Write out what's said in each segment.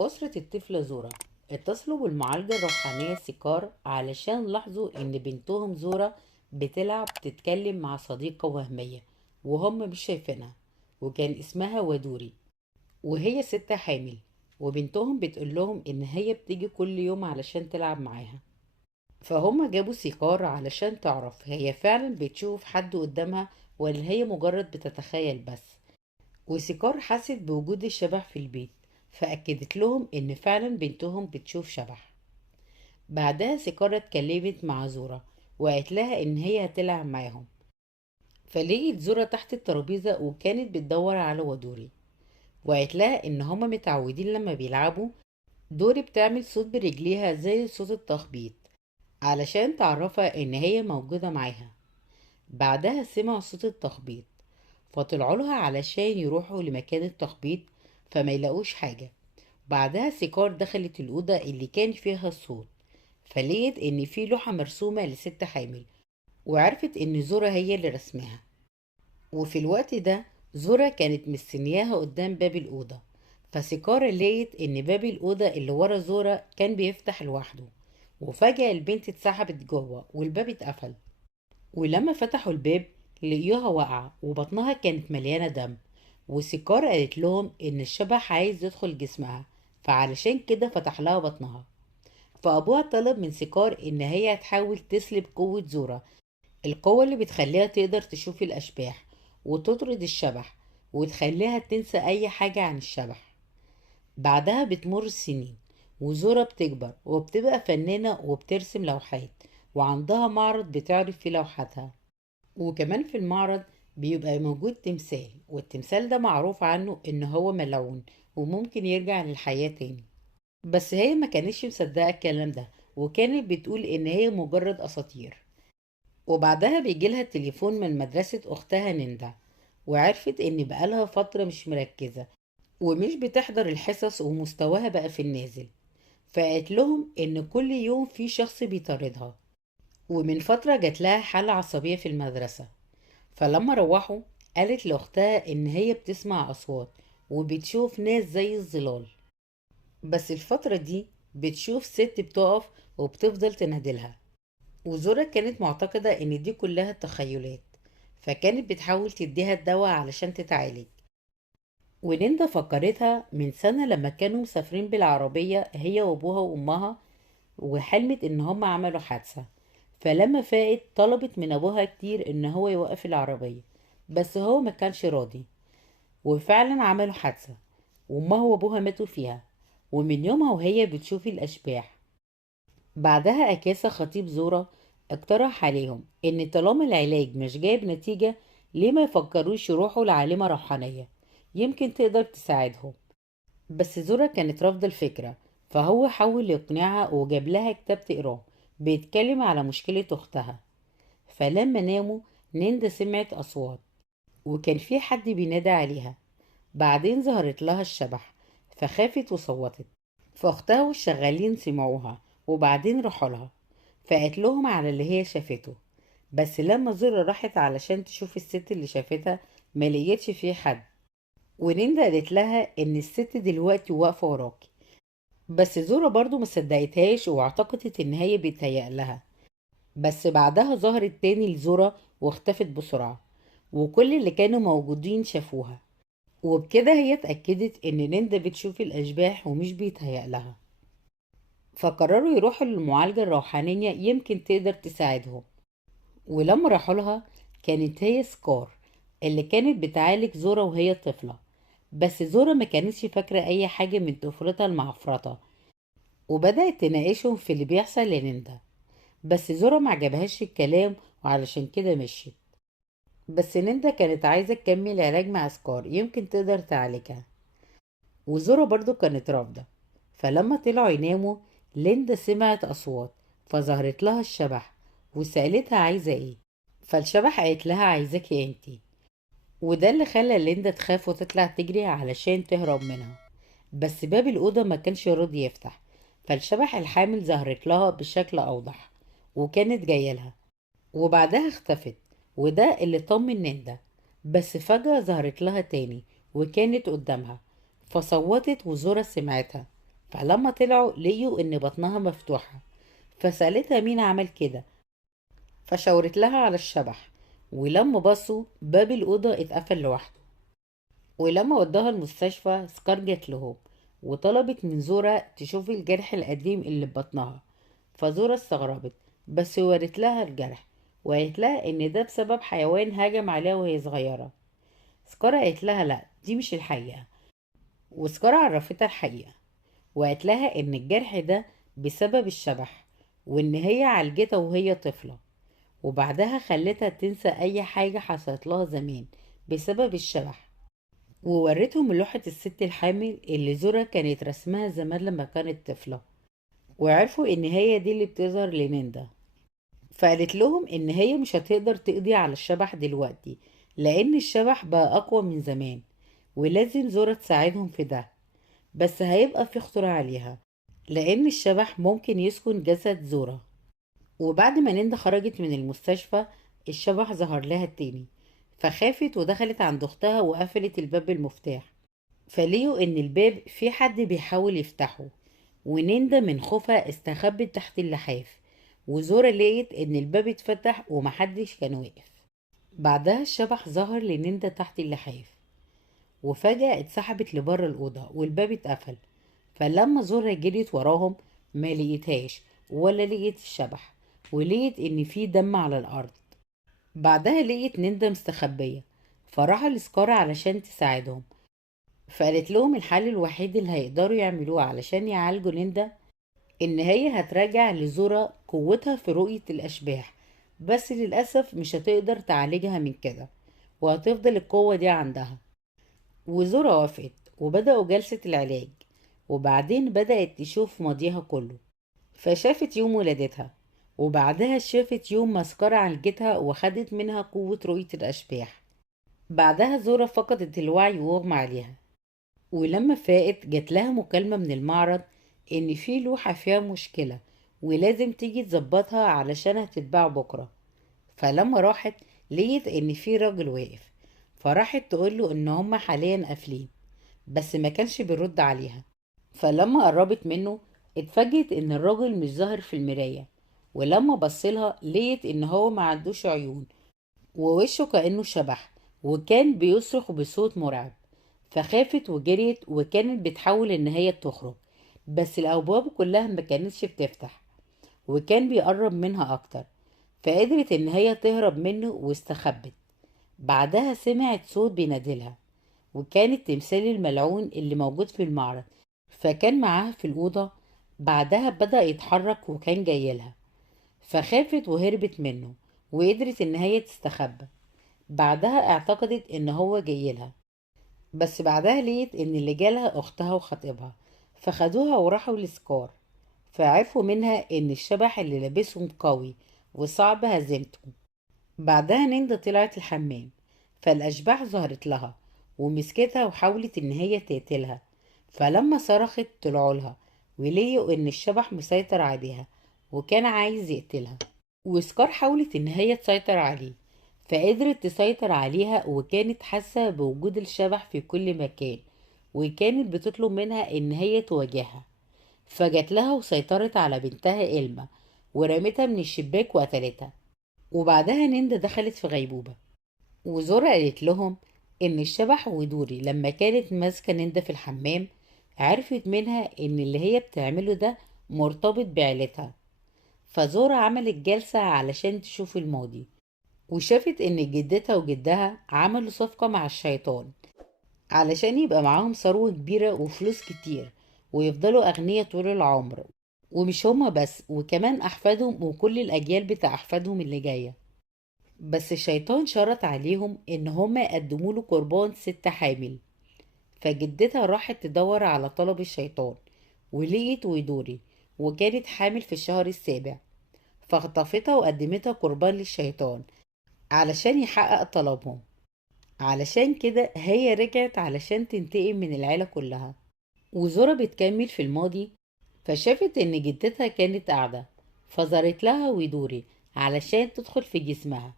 أسرة الطفلة زورا اتصلوا بالمعالجة الروحانية سيكار علشان لاحظوا إن بنتهم زورا بتلعب تتكلم مع صديقة وهمية وهم مش شايفينها، وكان اسمها ودوري، وهي ست حامل، وبنتهم بتقول لهم إن هي بتيجي كل يوم علشان تلعب معاها. فهم جابوا سيكار علشان تعرف هي فعلا بتشوف حد قدامها ولا هي مجرد بتتخيل بس. وسيكار حست بوجود الشبح في البيت، فأكدت لهم إن فعلا بنتهم بتشوف شبح. بعدها سيكار اتكلمت مع زورا وقالت لها إن هي هتلعب معاهم، فلقيت زورا تحت الترابيزة وكانت بتدور على ودوري، وقالت لها إن هما متعودين لما بيلعبوا دوري بتعمل صوت برجليها زي صوت التخبيط علشان تعرفها إن هي موجودة معاها. بعدها سمعوا صوت التخبيط فطلعوا لها علشان يروحوا لمكان التخبيط، فما يلاقوش حاجة. بعدها سيكار دخلت الأوضة اللي كان فيها الصوت، فلقيت إن في لوحة مرسومة لست حامل، وعرفت إن زورا هي اللي رسمها. وفي الوقت ده زورا كانت مستنياها قدام باب الأوضة، فسيكار لقيت إن باب الأوضة اللي ورا زورا كان بيفتح لوحده، وفجأة البنت اتسحبت جوه والباب اتقفل. ولما فتحوا الباب لقيوها واقعة وبطنها كانت مليانة دم، وسيكار قالت لهم إن الشبح عايز يدخل جسمها، فعلشان كده فتح لها بطنها. فأبوها طلب من سيكار إن هي تحاول تسلب قوة زورا، القوة اللي بتخليها تقدر تشوف الأشباح وتطرد الشبح وتخليها تنسى أي حاجة عن الشبح. بعدها بتمر السنين وزورا بتكبر وبتبقى فنانة وبترسم لوحات، وعندها معرض بتعرض فيه لوحاتها. وكمان في المعرض بيبقى موجود تمثال، والتمثال ده معروف عنه ان هو ملعون وممكن يرجع للحياة تاني. بس هي ما كانتش مصدقة الكلام ده، وكانت بتقول ان هي مجرد اساطير. وبعدها بيجيلها تليفون من مدرسة اختها نيندا، وعرفت ان بقالها فترة مش مركزة ومش بتحضر الحصص ومستواها بقى في النازل. فقالت لهم ان كل يوم في شخص بيطاردها، ومن فترة جات لها حالة عصبية في المدرسة. فلما روحوا قالت لأختها إن هي بتسمع أصوات وبتشوف ناس زي الظلال، بس الفترة دي بتشوف ست بتقف وبتفضل تنادلها. وزورا كانت معتقدة إن دي كلها تخيلات، فكانت بتحاول تديها الدواء علشان تتعالج. ونيندا فكرتها من سنة لما كانوا مسافرين بالعربية هي وأبوها وأمها، وحلمت إن هم عملوا حادثة. فلما فاقت طلبت من أبوها كتير إن هو يوقف العربية، بس هو ما كانش راضي. وفعلا عملوا حادثة، وأمها وأبوها ماتوا فيها، ومن يومها وهي بتشوف الأشباح. بعدها أكاسا خطيب زورا اقترح عليهم إن طالما العلاج مش جايب نتيجة، ليه ما يفكروش يروحوا لعالمة روحانية يمكن تقدر تساعدهم. بس زورا كانت رافضة الفكرة، فهو حاول يقنعها وجاب لها كتاب تقراه بيتكلم على مشكلة أختها. فلما ناموا نيندا سمعت أصوات، وكان في حد بينادى عليها. بعدين ظهرت لها الشبح، فخافت وصوتت، فاختها والشغالين سمعوها وبعدين راحوا لها، فقالت لهم على اللي هي شافته. بس لما زورا راحت علشان تشوف الست اللي شافتها ما لقيتش فيه حد. ونيندا قالت لها ان الست دلوقتي واقفة وراكي، بس زورا برضو ما صدقتهاش واعتقدت ان هي بيتهيأ لها. بس بعدها ظهرت تاني لزورا واختفت بسرعة، وكل اللي كانوا موجودين شافوها. وبكده هي اتأكدت ان نيندا بتشوف الاشباح ومش بيتهيأ لها. فقرروا يروحوا للمعالجة الروحانية يمكن تقدر تساعدهم. ولما راحوا لها كانت هي سكار اللي كانت بتعالج زورا وهي طفلة. بس زورا ما كانتش فاكرة اي حاجة من طفولتها المعفرطة، وبدأت تناقشهم في اللي بيحصل لنيندا. بس زورا ما عجبهاش الكلام وعلشان كده مشيت. بس نيندا كانت عايزة تكمل علاج مع سكار يمكن تقدر تعالجها، وزورا برضو كانت رافضة. فلما طلعوا يناموا ليندا سمعت أصوات، فظهرت لها الشبح وسألتها عايزة ايه. فالشبح قالت لها عايزاكي انتي، وده اللي خلى ليندا تخاف وتطلع تجري علشان تهرب منها. بس باب الأوضة ما كانش راضي يفتح، فالشبح الحامل ظهرت لها بشكل أوضح وكانت جاية لها، وبعدها اختفت. وده اللي طمن نيندا. بس فجأة ظهرت لها تاني وكانت قدامها، فصوتت وزورا سمعتها، فلما طلعوا لقيوا ان بطنها مفتوحة، فسألتها مين عمل كده، فشاورت لها على الشبح. ولما بصوا باب الأوضة اتقفل لوحده. ولما وداها المستشفى سكار جت لهم وطلبت من زورا تشوف الجرح القديم اللي في بطنها. فزورا استغربت بس ورت لها الجرح، وقالت لها ان ده بسبب حيوان هجم عليها وهي صغيرة. سكار قالت لها لا دي مش الحقيقة، وسكار عرفتها الحقيقة وقالت لها ان الجرح ده بسبب الشبح، وان هي عالجتها وهي طفلة، وبعدها خلتها تنسى اي حاجة حصلت لها زمان بسبب الشبح. ووريتهم لوحة الست الحامل اللي زورا كانت رسمها زمان لما كانت طفلة، وعرفوا ان هي دي اللي بتظهر لنيندا. فقالت لهم ان هي مش هتقدر تقضي على الشبح دلوقتي، لان الشبح بقى اقوى من زمان، ولازم زورا تساعدهم في ده. بس هيبقى في خطورة عليها، لان الشبح ممكن يسكن جسد زورا. وبعد ما نيندا خرجت من المستشفى الشبح ظهر لها التاني، فخافت ودخلت عند اختها وقفلت الباب بالمفتاح. فلقوا ان الباب في حد بيحاول يفتحه، ونيندا من خوفها استخبت تحت اللحاف. وزورا لقيت ان الباب اتفتح ومحدش كان واقف. بعدها الشبح ظهر لنيندا تحت اللحاف، وفجأة اتسحبت لبره الأوضة والباب اتقفل. فلما زورا جريت وراهم ما لقيتهاش ولا لقيت الشبح، ولقيت ان في دم على الأرض. بعدها لقيت نيندا مستخبية، فراحوا لسكارة علشان تساعدهم. فقالت لهم الحل الوحيد اللي هيقدروا يعملوه علشان يعالجوا ليندا ان هي هترجع لزورا قوتها في رؤية الاشباح، بس للأسف مش هتقدر تعالجها من كده، وهتفضل القوة دي عندها. وزورا وافقت وبدأوا جلسة العلاج. وبعدين بدأت تشوف ماضيها كله، فشافت يوم ولادتها، وبعدها شافت يوم مسكرة عالجتها وخدت منها قوة رؤية الأشباح. بعدها زورا فقدت الوعي وغمى عليها، ولما فاقت جات لها مكالمة من المعرض إن في لوحة فيها مشكلة ولازم تيجي تظبطها علشان هتتباع بكرة. فلما راحت لقيت إن في راجل واقف، فراحت تقوله إن هما حاليا قافلين، بس ما كانش بيرد عليها. فلما قربت منه اتفاجئت إن الراجل مش ظاهر في المراية، ولما بصلها لقيت إن هو ما عندوش عيون ووشه كأنه شبح، وكان بيصرخ بصوت مرعب. فخافت وجريت وكانت بتحاول ان هي تخرج، بس الابواب كلها ما كانتش بتفتح، وكان بيقرب منها اكتر. فقدرت ان هي تهرب منه واستخبت. بعدها سمعت صوت بينادلها، وكان التمثال الملعون اللي موجود في المعرض، فكان معاها في الأوضة. بعدها بدأ يتحرك وكان جايلها، فخافت وهربت منه وقدرت ان هي تستخبى. بعدها اعتقدت ان هو جايلها، بس بعدها لقيت ان اللي جالها اختها وخطيبها، فخدوها وراحوا لسكار. فعرفوا منها ان الشبح اللي لابسهم قوي وصعب هزيمته. بعدها نيندا طلعت الحمام، فالاشباح ظهرت لها ومسكتها وحاولت ان هي تقتلها. فلما صرخت طلعوا لها ولقيوا ان الشبح مسيطر عليها وكان عايز يقتلها. وسكار حاولت ان هي تسيطر عليه، فقدرت تسيطر عليها وكانت حاسة بوجود الشبح في كل مكان، وكانت بتطلب منها ان هي تواجهها. فجت لها وسيطرت على بنتها إلما ورمتها من الشباك وقتلتها. وبعدها نيندا دخلت في غيبوبة. وزورا قالت لهم ان الشبح ودوري لما كانت ماسكة نيندا في الحمام عرفت منها ان اللي هي بتعمله ده مرتبط بعيلتها. فزورا عملت جلسة علشان تشوف الماضي، وشافت ان جدتها وجدها عملوا صفقة مع الشيطان علشان يبقى معاهم ثروة كبيرة وفلوس كتير ويفضلوا أغنياء طول العمر. ومش هما بس، وكمان أحفادهم وكل الأجيال بتاع أحفادهم اللي جاية. بس الشيطان شرط عليهم إن هما يقدموا له قربان ست حامل. فجدتها راحت تدور على طلب الشيطان ولقيت ويدوري، وكانت حامل في الشهر السابع. فخطفتها وقدمتها قربان للشيطان علشان يحقق طلبهم. علشان كده هي رجعت علشان تنتقم من العيلة كلها. وزورا بتكمل في الماضي، فشافت ان جدتها كانت قاعدة، فزارت لها ويدوري علشان تدخل في جسمها.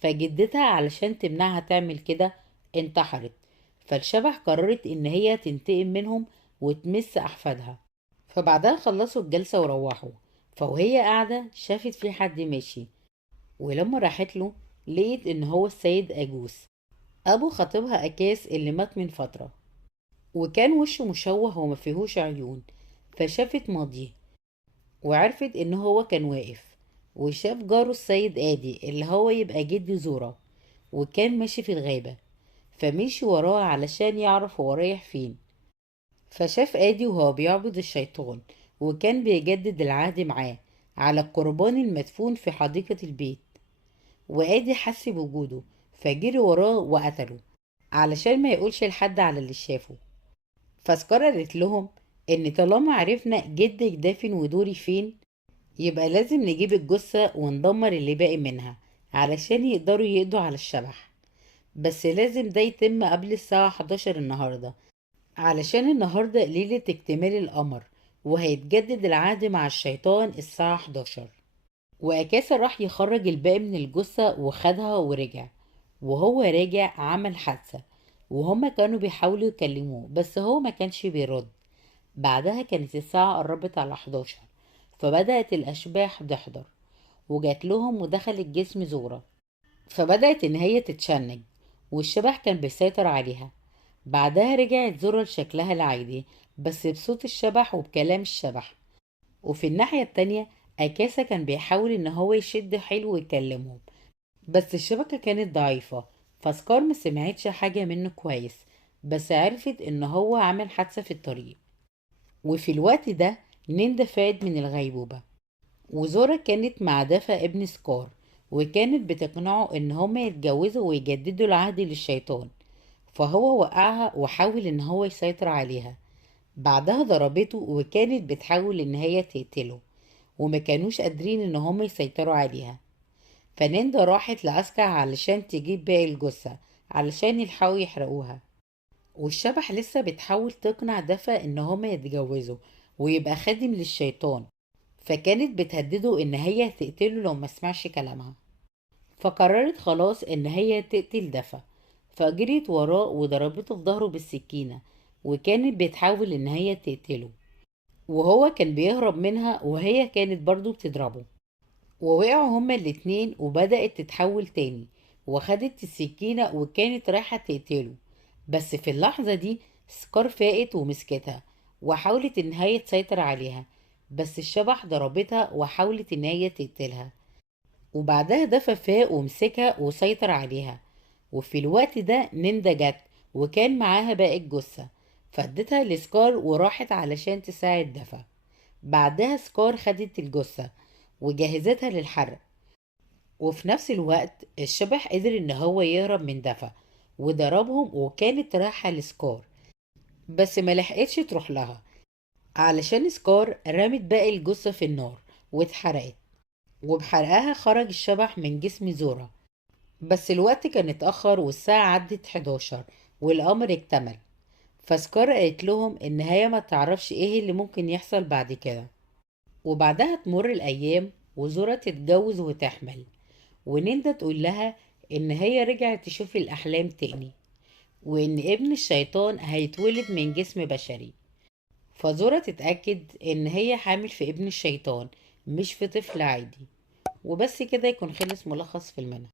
فجدتها علشان تمنعها تعمل كده انتحرت. فالشبح قررت ان هي تنتقم منهم وتمس احفادها. فبعدها خلصوا الجلسة وروحوا. فوهي قاعدة شافت في حد ماشي، ولما راحت له لقيت ان هو السيد اجوس، ابو خطيبها اكاس اللي مات من فترة، وكان وشه مشوه وما فيهوش عيون. فشافت ماضيه وعرفت ان هو كان واقف، وشاف جاره السيد ادي اللي هو يبقى جد زورا، وكان ماشي في الغابة. فمشي وراه علشان يعرف هو رايح فين. فشاف ادي وهو بيعبد الشيطان، وكان بيجدد العهد معاه على القربان المدفون في حديقة البيت. وادي حس بوجوده، فجري وراه وقتله علشان ما يقولش لحد على اللي شافه. فسكار قالت لهم ان طالما عرفنا جدك دافن ودوري فين، يبقى لازم نجيب الجثة وندمر اللي باقي منها علشان يقدروا يقضوا على الشبح. بس لازم ده يتم قبل الساعة 11 النهاردة، علشان النهاردة ليلة اكتمال القمر، وهيتجدد العهد مع الشيطان الساعة 11. وأكاسا راح يخرج الباقي من الجثة وخدها ورجع. وهو راجع عمل حادثة، وهما كانوا بيحاولوا يكلموه بس هو ما كانش بيرد. بعدها كانت الساعة قربت على 11، فبدأت الأشباح تحضر، وجات لهم ودخلت جسم زورة. فبدأت إن هي تتشنج، والشبح كان بيسيطر عليها. بعدها رجعت زورة لشكلها العادي، بس بصوت الشبح وبكلام الشبح. وفي الناحية التانية أكاسا كان بيحاول إن هو يشد حيله ويكلمهم، بس الشبكة كانت ضعيفة. فسكار ما سمعتش حاجة منه كويس، بس عرفت إن هو عمل حادثة في الطريق. وفي الوقت ده نيندا فاقت من الغيبوبة، وزورا كانت مع دافا ابن سكار، وكانت بتقنعه ان هما يتجوزوا ويجددوا العهد للشيطان. فهو وقعها وحاول ان هو يسيطر عليها. بعدها ضربته وكانت بتحاول ان هي تقتله، وما كانوش قادرين ان هما يسيطروا عليها. فنيندا راحت لأسكا علشان تجيب باقي الجثة علشان يلحقوا يحرقوها. والشبح لسه بتحاول تقنع دافا ان هما يتجوزوا ويبقى خادم للشيطان، فكانت بتهدده ان هي تقتله لو ما سمعش كلامها. فقررت خلاص ان هي تقتل دفا، فجريت وراه وضربته في ظهره بالسكينة، وكانت بتحاول ان هي تقتله، وهو كان بيهرب منها وهي كانت برضو بتضربه. ووقعوا هما الاتنين وبدأت تتحول تاني، وخدت السكينة وكانت رايحة تقتله. بس في اللحظة دي سكار فاقت ومسكتها وحاولت ان هي تسيطر عليها، بس الشبح ضربتها وحاولت ان هي تقتلها. وبعدها دفى فاق ومسكها وسيطر عليها. وفي الوقت ده نيندا جت وكان معاها باقي الجثة، فادتها لسكار وراحت علشان تساعد دفا. بعدها سكار خدت الجثة وجهزتها للحرق. وفي نفس الوقت الشبح قدر ان هو يهرب من دفا وضربهم، وكانت رايحة لسكار بس ما لحقتش تروح لها علشان سكار رمت باقي الجثة في النار واتحرقت. وبحرقها خرج الشبح من جسم زورا. بس الوقت كان اتأخر والساعة عدت 11 والقمر اكتمل. فسكار قالت لهم ان هي ما تعرفش ايه اللي ممكن يحصل بعد كده. وبعدها تمر الايام وزورا تتجوز وتحمل، ونيندا تقول لها ان هي رجعت تشوف الاحلام تاني، وان ابن الشيطان هيتولد من جسم بشري. فزورا تتأكد ان هي حامل في ابن الشيطان مش في طفل عادي. وبس كده يكون خلص ملخص فيلمنا.